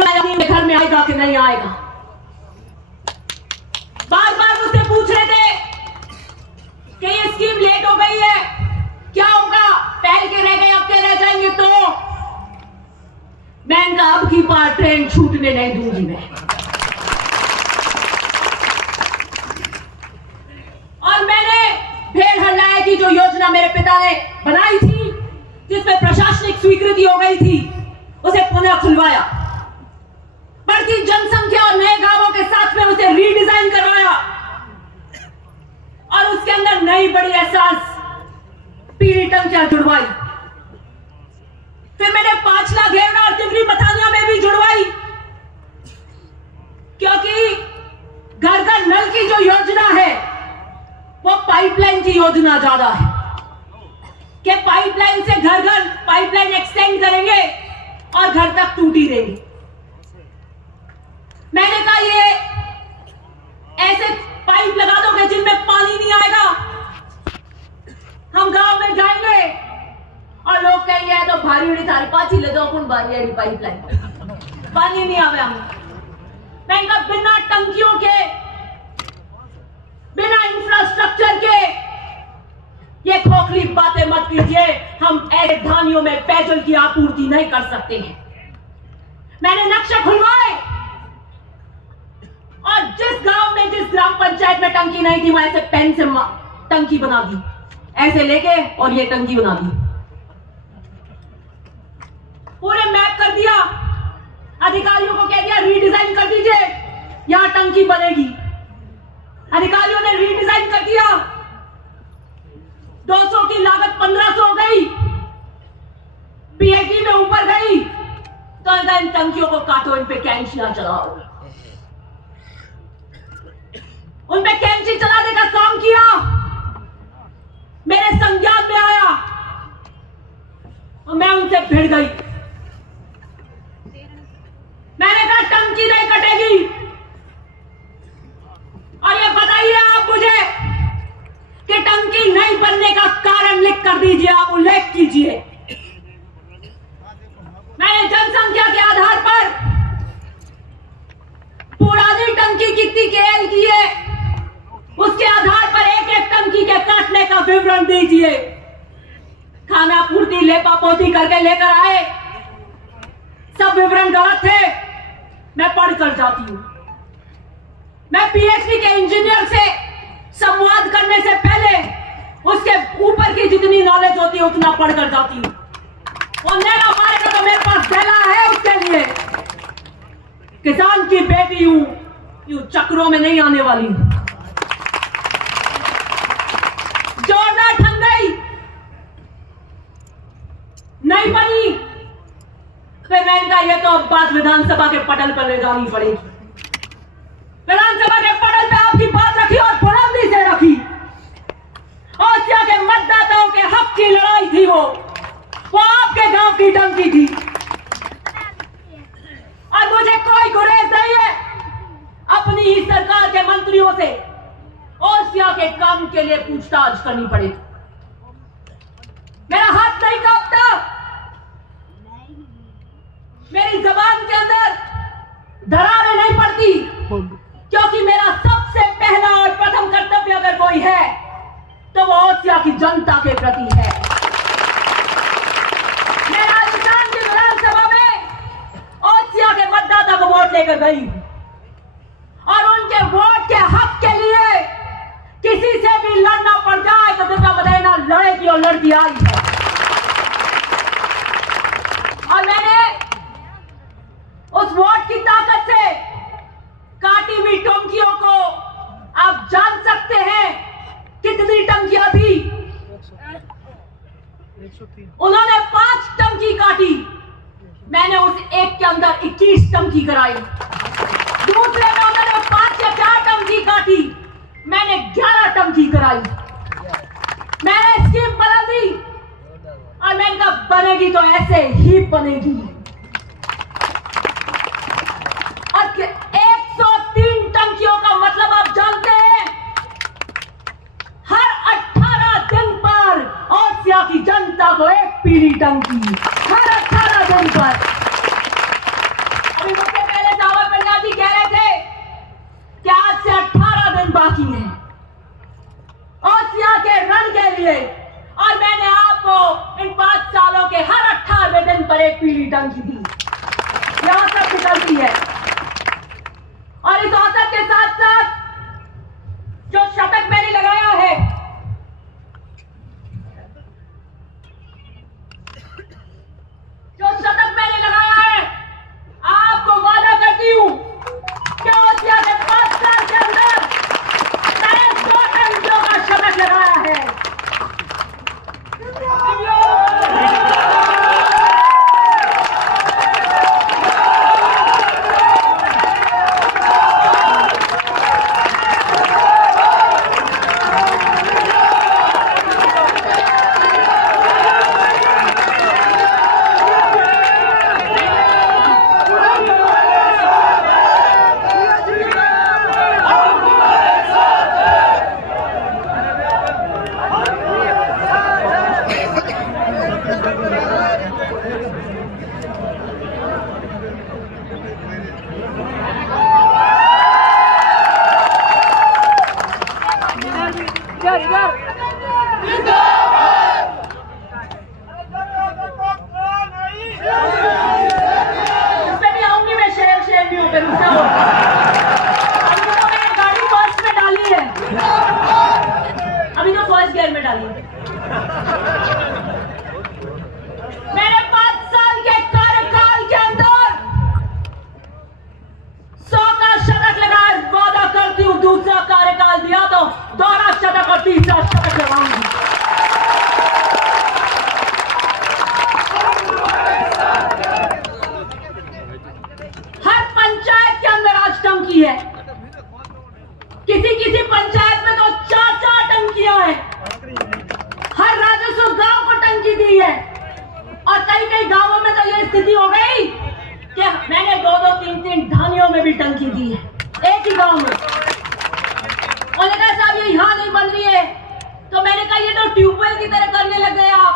घर में आएगा कि नहीं आएगा। बार बार मुझसे पूछ रहे थे कि ये स्कीम लेट हो गई है, क्या होगा, पहल के रह गए, अब के रह जाएंगे। तो मैं इनका अब की बार ट्रेन छूटने नहीं दूंगी मैं। और मैंने भेड़ हल्लाए की जो योजना मेरे पिता ने बनाई थी, जिसमें प्रशासनिक स्वीकृति हो गई थी, उसे पुनः खुलवाया। बढ़ती जनसंख्या और नए गांवों के साथ में उसे रीडिजाइन करवाया और उसके अंदर नई बड़ी एहसास पीली टंकियां जुड़वाई। फिर मैंने 5 लाख घेवड़ा और तिगरी बथानिया में भी जुड़वाई, क्योंकि घर घर नल की जो योजना है वो पाइपलाइन की योजना ज्यादा है कि पाइपलाइन से घर घर पाइपलाइन एक्सटेंड करेंगे और घर तक टूटी रहेगी। मैंने कहा ये ऐसे पाइप लगा दोगे जिनमें पानी नहीं आएगा, हम गांव में जाएंगे और लोग कहेंगे तो भारी उड़ी थारी पाची ले दो अपन भारी उड़ी पाइपलाइन, पानी नहीं आवे हम। मैं इनका बिना टंकियों के, बिना इंफ्रास्ट्रक्चर के ये खोखली बातें मत कीजिए। हम ऐसे धानियों में पेयजल की आपूर्ति नहीं कर सकते हैं। मैंने नक्शे खुलवाए और जिस गांव में, जिस ग्राम पंचायत में टंकी नहीं थी, वहां से पेन से टंकी बना दी, ऐसे लेके और ये टंकी बना दी। पूरे मैप कर दिया, अधिकारियों को कह दिया रीडिजाइन कर दीजिए, यहां टंकी बनेगी। अधिकारियों ने रीडिजाइन कर दिया, 200 की लागत 1500 हो गई, पीएटी में ऊपर गई, तो इन टंकियों को काटो, इन पे कैंचियां चलाओ। उन पे कैंची चलाने का काम किया, मेरे संज्ञान में आया और मैं उनसे भिड़ गई। मैंने कहा टंकी नहीं कटेगी, और ये बताइए आप मुझे कि टंकी नहीं बनने का कारण लिख कर दीजिए, आप उल्लेख कीजिए। मैंने जनसंख्या के आधार पर पुरानी टंकी कितनी केएल की है, उसके आधार पर एक एक टंकी के काटने का विवरण दीजिए। खाना पूर्ति लेपा पोती करके लेकर आए, सब विवरण गलत थे। मैं पढ़कर जाती हूं। मैं पीएचडी के इंजीनियर से संवाद करने से पहले उसके ऊपर की जितनी नॉलेज होती है उतना पढ़कर जाती हूं। और नैना मारेगा तो मेरे पास दला है उसके लिए। किसान की बेटी हूं, यूं चक्रों में नहीं आने वाली। जोरदार ठंगाई नहीं बनी, फिर मैंने कहा ये तो अब बात विधानसभा के पटल पर ले जानी पड़ेगी। विधानसभा के पटल पे आपकी बात रखी और बुलंदी से रखी। ओसिया के मतदाताओं के हक की लड़ाई थी, वो आपके गांव की टंकी थी। और मुझे कोई गुरेज नहीं है अपनी ही सरकार के मंत्रियों से ओसिया के काम के लिए पूछताछ करनी पड़ेगी। मेरा हाथ नहीं कांपता, मेरी जबान के अंदर दरारें नहीं पड़ती, क्योंकि मेरा सबसे पहला और प्रथम कर्तव्य अगर कोई है तो वो ओसिया की जनता के प्रति है। मैं राजस्थान की विधानसभा में ओसिया के मतदाता को वोट लेकर गई और उनके वोट के हक के लिए किसी से भी लड़ना पड़ जाए तो दुर्गा मदेना लड़ेगी और लड़ती आई है। और मैंने उस वोट की ताकत से काटी हुई टंकियों को आप जान सकते हैं कितनी टंकियां थी। उन्होंने 5 टंकी काटी, मैंने उस एक के अंदर 21 टंकी कराई। दूसरे में उन्होंने 5 या 4 टंकी काटी, मैंने 11 टंकी कराई। मैंने स्कीम बना दी और मैंने कहा बनेगी तो ऐसे ही बनेगी। और 103 टंकियों का मतलब आप जानते हैं, हर 18 दिन पर ओसिया की जनता को एक पीली टंकी, हर 18 दिन पर। अभी मुझसे पहले सावर पंजाब जी कह रहे थे कि आज से 18 दिन बाकी हैं ओसिया के रण के लिए, और मैंने आपको इन 5 सालों के हर 18वें दिन पर एक पीली टंकी दी। यहां तक निकलती है। और इस औसत के साथ साथ जो शतक मैंने लगाया है, आपको वादा करती हूं कि ओसिया ने 5 साल के अंदर 100 टंकियों का शतक लगाया है। अभी तो फर्स्ट गियर में डाली है। मैंने 5 साल के कार्यकाल के अंदर 100 का शतक लगाया। वादा करती हूँ दूसरा कार्यकाल दिया तो दोहरा शतक और तीसरा शतक लगाऊंगी। हर पंचायत के अंदर आज टंकी है। किसी पंचायत में तो 4 टंकियां हैं। हर राजस्व गांव को टंकी दी है, और कई गांवों में तो ये स्थिति हो गई कि मैंने 2-2, 3-3 ढानियों में भी टंकी दी है एक ही गांव में। उन्होंने कहा साहब ये यहां नहीं बन रही है, तो मैंने कहा ये तो ट्यूबवेल की तरह करने लग गए आप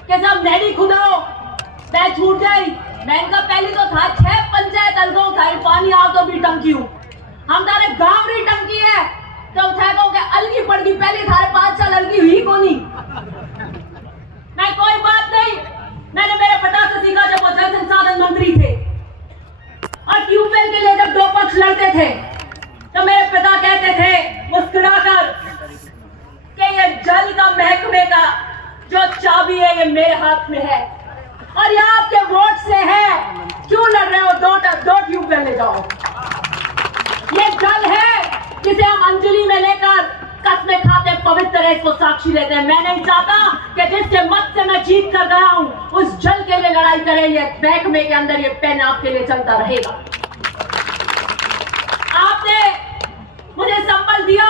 कि साहब नहरी खुदाओ बैच छूट जाए। मैंने कहा पहले तो था 6 पंचायत अलगाओ था, पानी आओ तो भी टंकी हूं। हम तारे गांव री टंकी है तो अलगी पड़ गई। पहले थारे 5 साल अलगी हुई कोनी। नहीं कोई बात नहीं, मैंने मेरे पिता से सीखा जब वो जल संसाधन मंत्री थे और ट्यूबवेल के लिए जब 2 पक्ष लड़ते थे तो मेरे पिता कहते थे मुस्कुराकर कि ये जल का महकमे का जो चाबी है ये मेरे हाथ में है, और ये आपके वोट से है। क्यों लड़ रहे हो? 2 ट्यूबवेल ले जाओ। ये जल है जिसे हम अंजलि में लेकर कस्में खाते पवित्र है, इसको साक्षी लेते हैं। मैं नहीं चाहता कि जिसके मत से मैं जीत कर गया हूं उस जल के लिए लड़ाई करें। ये महकमे के अंदर ये पेन आपके लिए चलता रहेगा। आपने मुझे संबल दिया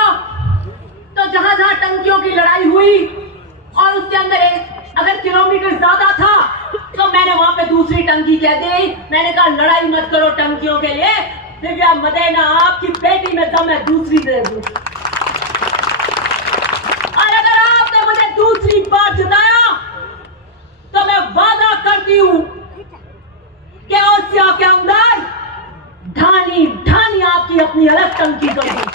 तो जहां जहां टंकियों की लड़ाई हुई और उसके अंदर अगर किलोमीटर ज्यादा था तो मैंने वहां पे दूसरी टंकी कह दी। मैंने कहा लड़ाई मत करो टंकियों के लिए, दिव्या मदेना आपकी बेटी में दम है, दूसरी दे दूं। और अगर आपने मुझे दूसरी बार जिताया तो मैं वादा करती हूं कि ओसिया के अंदर ढानी आपकी अपनी अलग टंकी कर दूं।